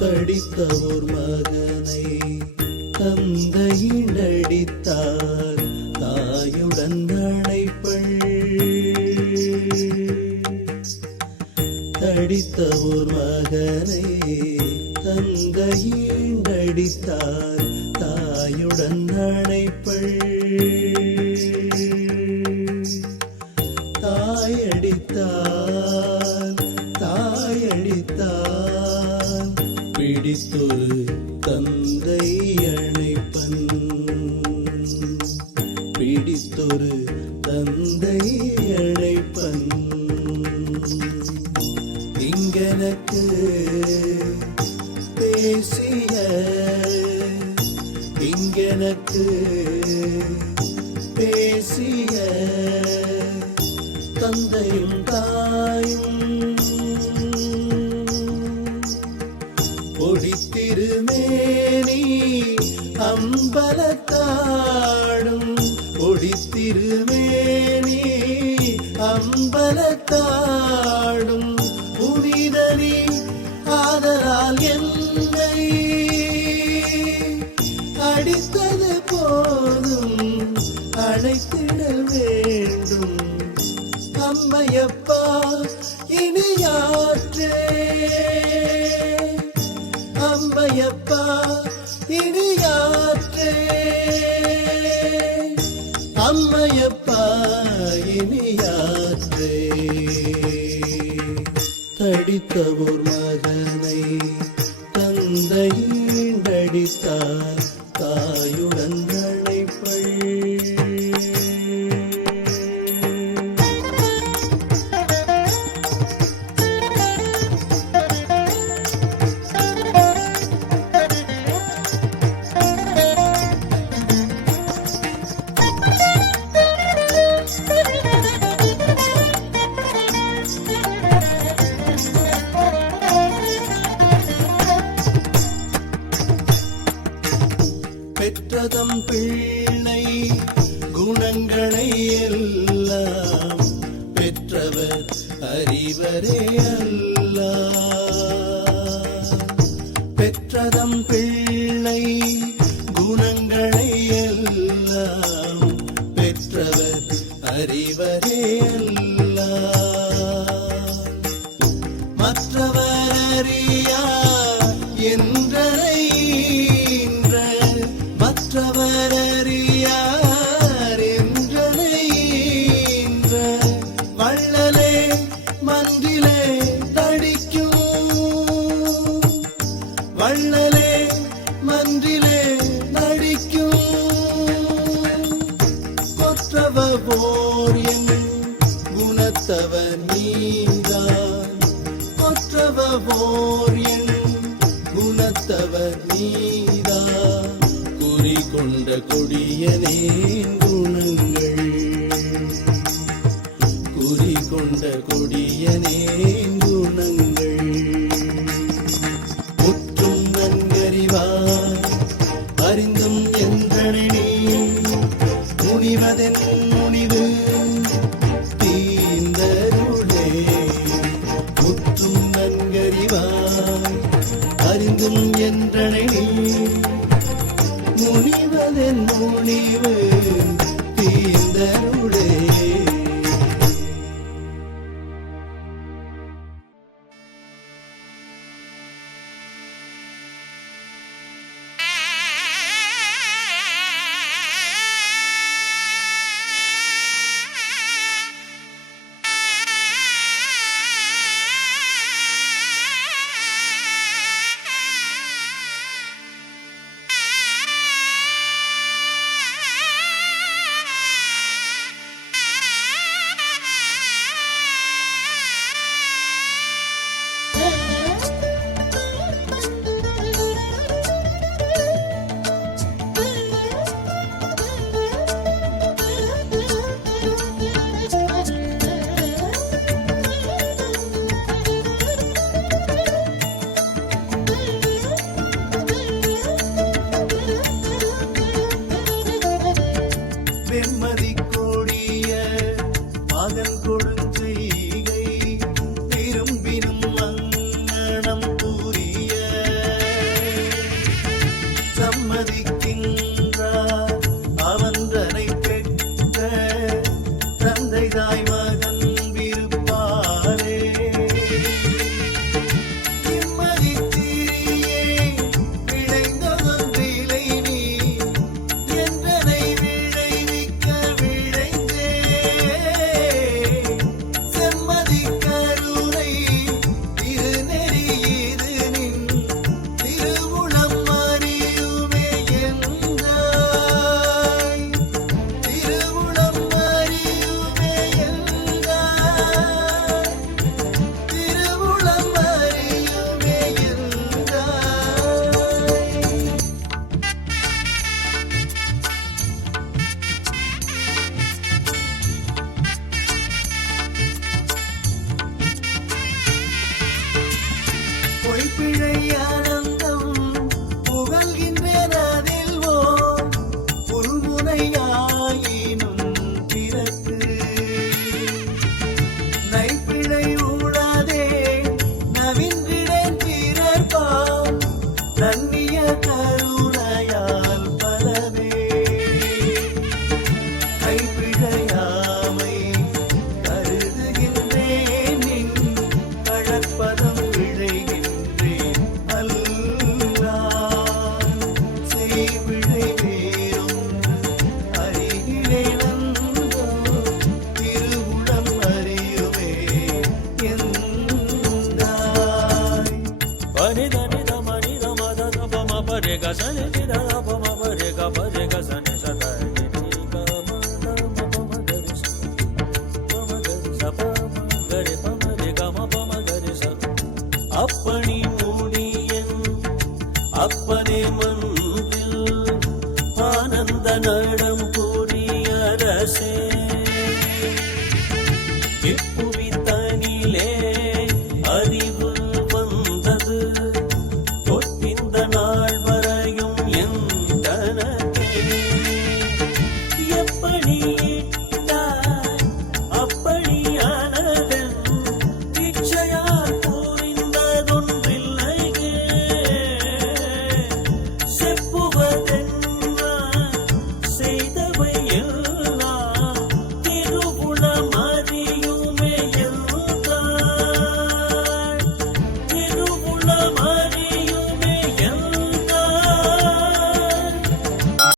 தடித்த ஒரு மகனை தந்தையிடடித்தார் தாயுடன் அணைப்பள். தடித்த ஒரு மகனை தந்தையிடடித்தார் தாயுடன் அணைப்பள். தாயடித்தால் பிடித்தொரு தந்தை அணைப்பன். பிடித்தொரு தந்தை அணைப்பன். இங்கெனக்கு பேசிய இங்கெனக்கு பேசிய தந்தையும் தாயும் ஒடித்திருமேனி அம்பலத்தாடும். ஒடித்திருமேனி அம்பலத்தாடும் புனிதனி ஆதலால் என்னை அடித்தது போதும் அழைத்திட வேண்டும். அம்மையப்பா இனியாற்றே அம்மையப்பா இனியாற்றே அம்மையப்பா இனியாற்றே. தடித்த ஒரு மகனை தந்தையிடடித்தார் தாயுடன் அணைப்பள். பெற்றதம் பிள்ளை குணங்களை எல்லாம் பெற்றவர் அறிவரே அல்லார். பெற்றதம் பிள்ளை குணங்களை எல்லாம் பெற்றவர் அறிவரே அல்லார். மற்றவர் அறியா என்றனை மற்றவர் அறியார் என்றனைன்ற வள்ளலே மன்றிலே நடிக்கும். வள்ளலே மன்றிலே நடிக்கும். கொற்றவோர் என் குணத்தவர் நீதான். கொற்றவோர் என் குணத்தவர் நீதான். கொண்ட கொடியனேன் குணங்கள். குறி கொண்ட கொடியனேன் குணங்கள். முற்றும் நன்கறிவாய் அறிந்தும் என்றனை நீ முனிவதென் முனிவு தீந்தருளே. முற்றும் நன்கறிவாய் அறிந்தும் என்றனை நீ முனிவதென் முனிவு தீந்தருளே. கைப்பிழை ஆனந்தம் புகழ்கின்றேன் அதில் புல்முனையாயினும் பிறக்கு நைப்பிழை ஊடாதே நவின்றிடேன் பிறர்பால் நன்னிய கருணையால் பலவே கைப்பிழையாமை கருதுகின்றேன் நின் கழற்பதம் விழைகின்றேன் அல்லால் செய்விழை வேறொன்று அறிகிறேனந்தோ திருவுளம் அறியுமே எந்தாய் பனிதனித மனித மத பம பரேக சனி நித பம பரேக பரேக சனி சதாய் அப்பணி மூடியன் அப்பனே மன்றில் ஆனந்த நடம் புரிய அரசே